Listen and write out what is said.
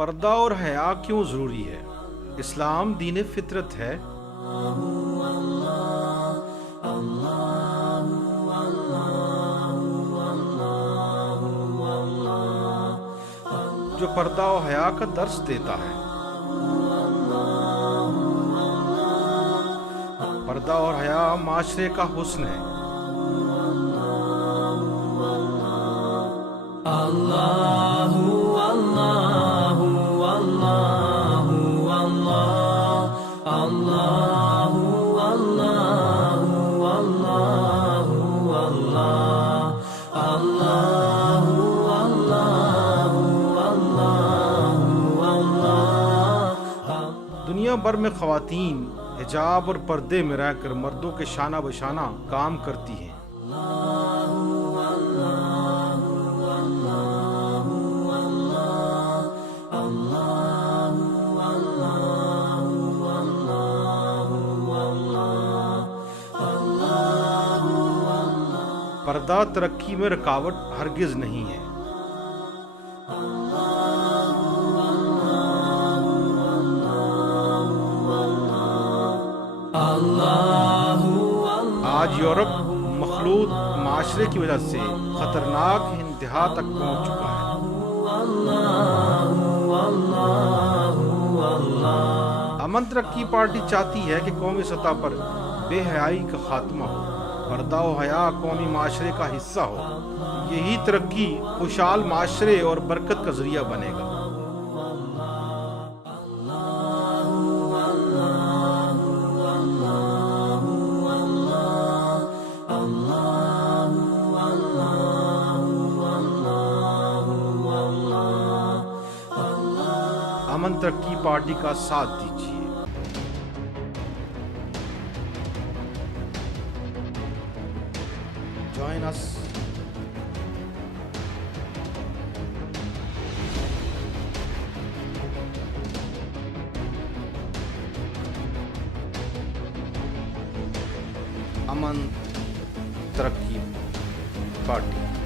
پردہ اور حیا کیوں ضروری ہے؟ اسلام دین فطرت ہے۔ جو پردہ و حیا کا درس دیتا ہے۔ پردہ اور حیا معاشرے کا حسن ہے۔ اللہ اللہ اللہ اللہ اللہ اللہ اللہ اللہ۔ دنیا بھر میں خواتین حجاب اور پردے میں رہ کر مردوں کے شانہ بشانہ کام کرتی ہیں۔ پردہ ترقی میں رکاوٹ ہرگز نہیں ہے۔ آج یورپ مخلوط معاشرے کی وجہ سے خطرناک انتہا تک پہنچ چکا ہے۔ امن ترقی پارٹی چاہتی ہے کہ قومی سطح پر بے حیائی کا خاتمہ ہو، پردہ و حیا قومی معاشرے کا حصہ ہو۔ یہی ترقی خوشحال معاشرے اور برکت کا ذریعہ بنے گا۔ امن ترقی پارٹی کا ساتھ دیجیے۔ Join us. امن ترقی پارٹی۔